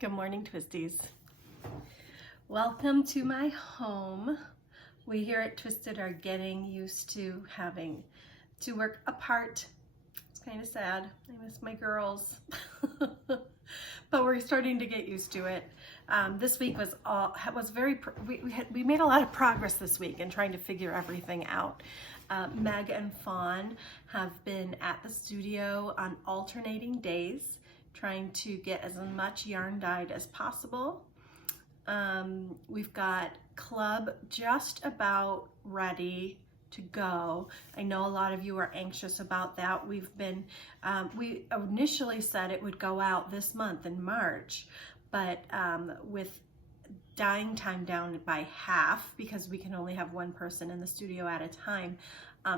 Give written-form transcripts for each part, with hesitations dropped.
Good morning, Twisties. Welcome to my home. We here at Twisted are getting used to having to work apart. It's kind of sad. I miss my girls. But we're starting to get used to it. This week we made a lot of progress this week in trying to figure everything out. Meg and Fawn have been at the studio on alternating days, trying to get as much yarn dyed as possible. We've got club just about ready to go. I know a lot of you are anxious about that. We initially said it would go out this month in March, but with dyeing time down by half, because we can only have one person in the studio at a time,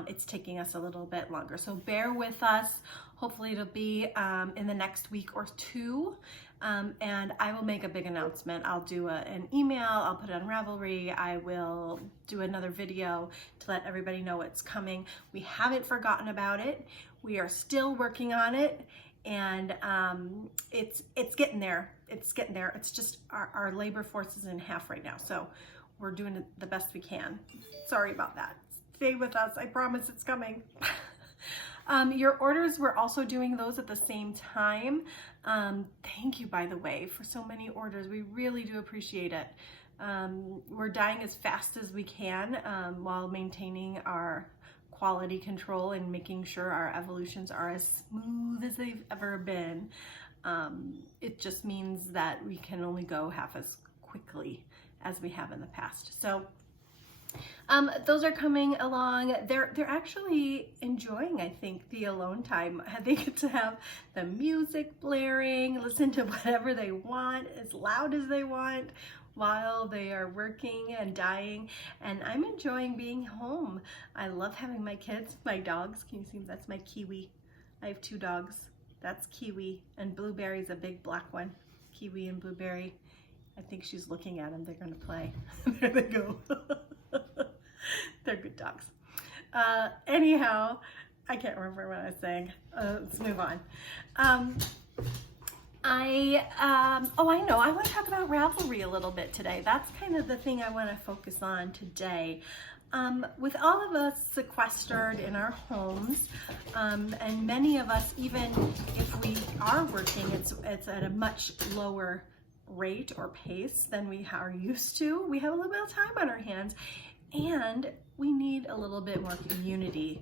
it's taking us a little bit longer. So bear with us. Hopefully it'll be in the next week or two. And I will make a big announcement. I'll do an email, I'll put it on Ravelry, I will do another video to let everybody know what's coming. We haven't forgotten about it. We are still working on it, and it's getting there. It's getting there. It's just our labor force is in half right now, so we're doing the best we can. Sorry about that. Stay with us. I promise it's coming. Your orders, we're also doing those at the same time. Thank you, by the way, for so many orders. We really do appreciate it. We're dyeing as fast as we can while maintaining our quality control and making sure our evolutions are as smooth as they've ever been. It just means that we can only go half as quickly as we have in the past. So those are coming along. They're actually enjoying, I think, the alone time. They get to have the music blaring, listen to whatever they want, as loud as they want, while they are working and dyeing. And I'm enjoying being home. I love having my kids, my dogs. Can you see? That's my Kiwi. I have two dogs. That's Kiwi, and Blueberry's a big black one. Kiwi and Blueberry. I think she's looking at them. They're gonna play. There they go. They're good dogs. Anyhow, I can't remember what I was saying. Let's move on. I know. I want to talk about Ravelry a little bit today. That's kind of the thing I want to focus on today. With all of us sequestered in our homes, and many of us, even if we are working, it's at a much lower rate or pace than we are used to. We have a little bit of time on our hands, and we need a little bit more community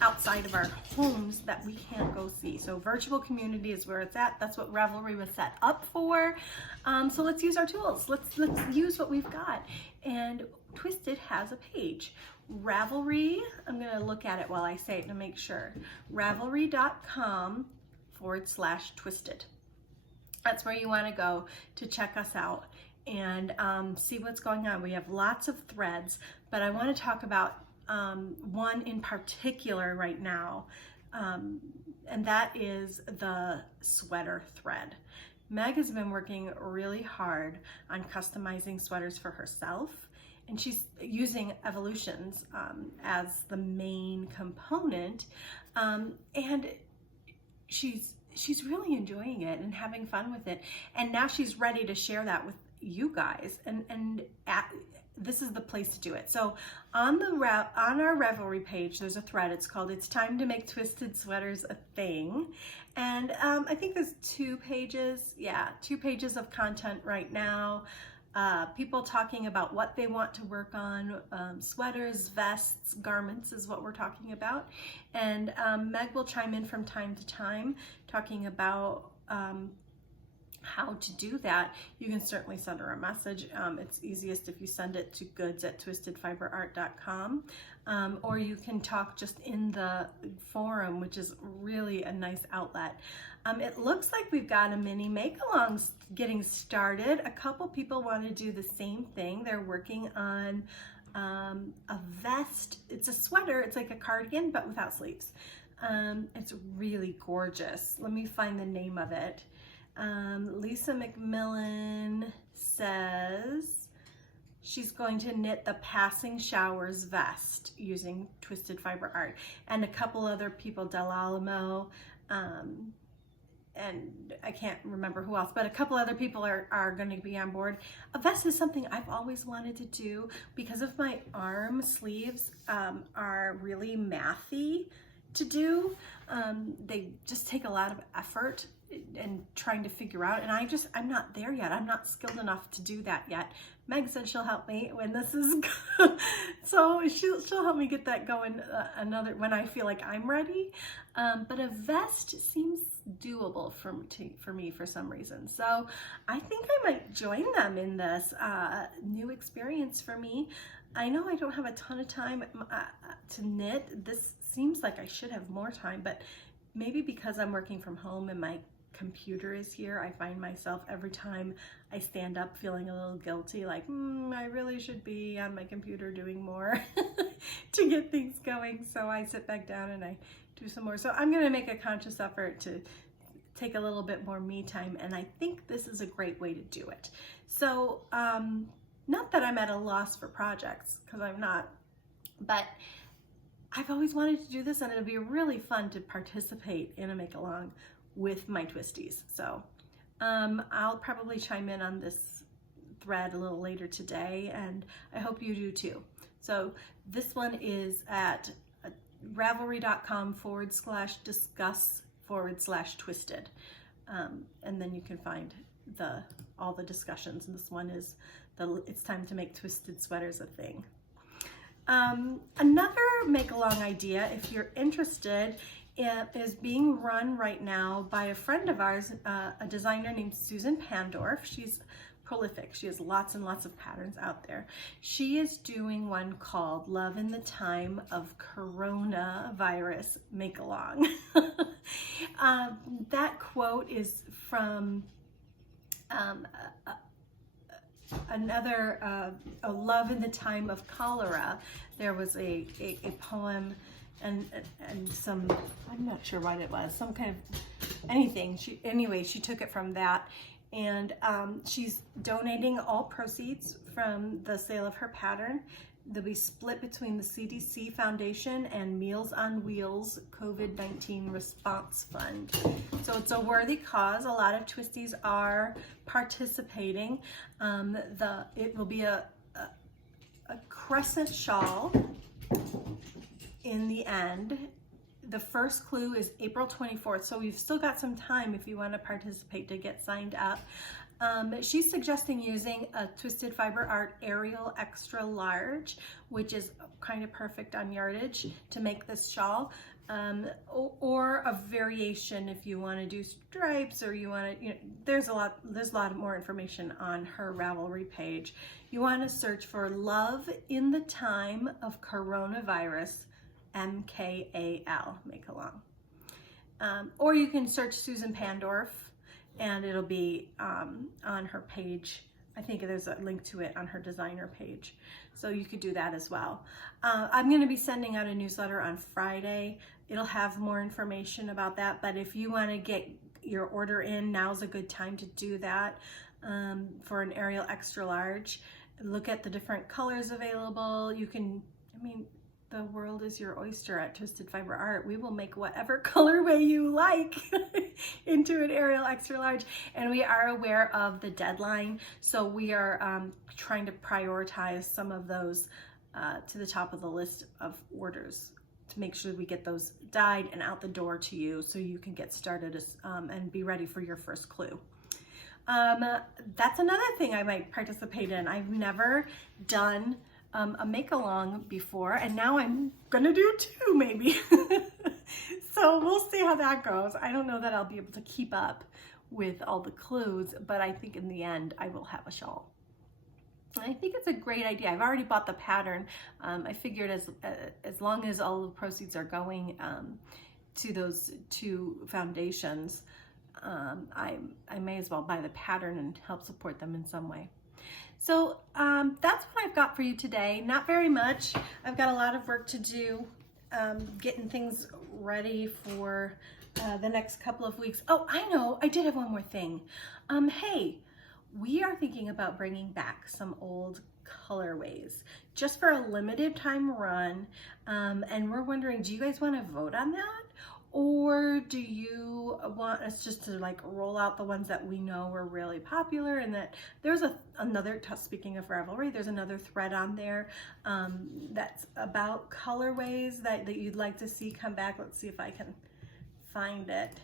outside of our homes that we can't go see. So virtual community is where it's at. That's what Ravelry was set up for. So let's use our tools. Let's use what we've got. And Twisted has a page. Ravelry, I'm gonna look at it while I say it to make sure. Ravelry.com/twisted. That's where you wanna go to check us out and see what's going on. We have lots of threads, but I want to talk about one in particular right now, and that is the sweater thread. Meg has been working really hard on customizing sweaters for herself, and she's using Evolutions as the main component, and she's really enjoying it and having fun with it, and now she's ready to share that with you guys, and this is the place to do it. So on our Ravelry page, there's a thread. It's called "It's Time to Make Twisted Sweaters a Thing," and I think there's two pages of content right now. People talking about what they want to work on. Sweaters, vests, garments is what we're talking about, and Meg will chime in from time to time talking about how to do that. You can certainly send her a message. It's easiest if you send it to goods@twistedfiberart.com, or you can talk just in the forum, which is really a nice outlet. It looks like we've got a mini make-along getting started. A couple people want to do the same thing. They're working on a vest. It's a sweater. It's like a cardigan, but without sleeves. It's really gorgeous. Let me find the name of it. Lisa McMillan says she's going to knit the Passing Showers vest using Twisted Fiber Art, and a couple other people, Del Alamo, and I can't remember who else, but a couple other people are going to be on board. A vest is something I've always wanted to do because of my arm sleeves are really mathy to do. They just take a lot of effort and trying to figure out, and I'm not there yet. I'm not skilled enough to do that yet. Meg said she'll help me when this is so she'll help me get that going when I feel like I'm ready. But a vest seems doable for me for some reason. So I think I might join them in this new experience for me. I know I don't have a ton of time to knit. This seems like I should have more time, but maybe because I'm working from home and my computer is here, I find myself every time I stand up feeling a little guilty, like, I really should be on my computer doing more to get things going. So I sit back down and I do some more. So I'm gonna make a conscious effort to take a little bit more me time, and I think this is a great way to do it. So not that I'm at a loss for projects, because I'm not, but I've always wanted to do this, and it'll be really fun to participate in a make-along with my twisties. So I'll probably chime in on this thread a little later today, and I hope you do too. So this one is at ravelry.com/discuss/twisted. And then you can find all the discussions. And this one is it's time to make twisted sweaters a thing. Another make-along idea, if you're interested, is being run right now by a friend of ours, a designer named Susan Pandorf. She's prolific. She has lots and lots of patterns out there. She is doing one called Love in the Time of Coronavirus Make-Along. That quote is from another A Love in the Time of Cholera. There was a poem and some, I'm not sure what it was, some kind of anything. She took it from that, and she's donating all proceeds from the sale of her pattern. They'll be split between the CDC Foundation and Meals on Wheels COVID-19 Response Fund. So it's a worthy cause. A lot of twisties are participating. It will be a crescent shawl in the end. The first clue is April 24th, so we've still got some time if you want to participate to get signed up. She's suggesting using a Twisted Fiber Art Arial Extra Large, which is kind of perfect on yardage to make this shawl, or a variation if you want to do stripes, or you want to, there's a lot more information on her Ravelry page. You want to search for Love in the Time of Coronavirus, MKAL, make along. Or you can search Susan Pandorf, and it'll be on her page. I think there's a link to it on her designer page. So you could do that as well. I'm gonna be sending out a newsletter on Friday. It'll have more information about that, but if you wanna get your order in, now's a good time to do that for an Arial Extra Large. Look at the different colors available. You can, the world is your oyster at Twisted Fiber Art. We will make whatever colorway you like into an Arial Extra Large. And we are aware of the deadline, so we are trying to prioritize some of those to the top of the list of orders to make sure we get those dyed and out the door to you so you can get started and be ready for your first clue. That's another thing I might participate in. I've never done a make-along before, and now I'm gonna do two maybe. So we'll see how that goes. I don't know that I'll be able to keep up with all the clues, but I think in the end I will have a shawl. And I think it's a great idea. I've already bought the pattern. I figured as long as all the proceeds are going to those two foundations, I may as well buy the pattern and help support them in some way. So that's what I've got for you today. Not very much. I've got a lot of work to do, getting things ready for the next couple of weeks. Oh, I know, I did have one more thing. Hey, we are thinking about bringing back some old colorways just for a limited time run. And we're wondering, do you guys want to vote on that? Or do you want us just to like roll out the ones that we know were really popular? And that there's another, speaking of Ravelry, there's another thread on there that's about colorways that you'd like to see come back. Let's see if I can find it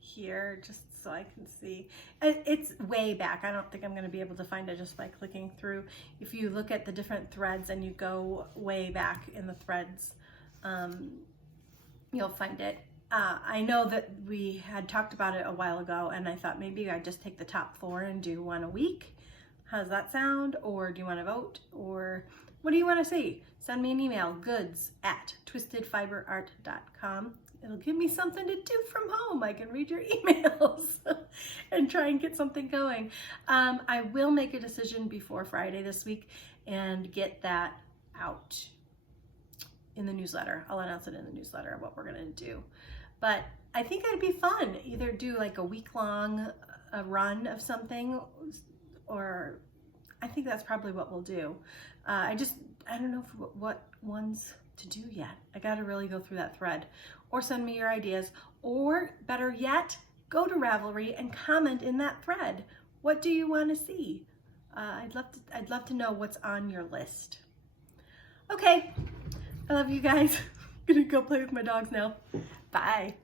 here just so I can see. It's way back. I don't think I'm going to be able to find it just by clicking through. If you look at the different threads and you go way back in the threads, you'll find it. I know that we had talked about it a while ago, and I thought maybe I'd just take the top 4 and do one a week. How does that sound? Or do you want to vote? Or what do you want to see? Send me an email, goods@twistedfiberart.com. It'll give me something to do from home. I can read your emails and try and get something going. I will make a decision before Friday this week and get that out in the newsletter. I'll announce it in the newsletter what we're gonna do. But I think it'd be fun, either do like a week-long run of something, or I think that's probably what we'll do. I don't know what ones to do yet. I gotta really go through that thread. Or send me your ideas, or better yet, go to Ravelry and comment in that thread. What do you want to see? I'd love to know what's on your list. Okay, I love you guys. I'm gonna go play with my dogs now. Bye.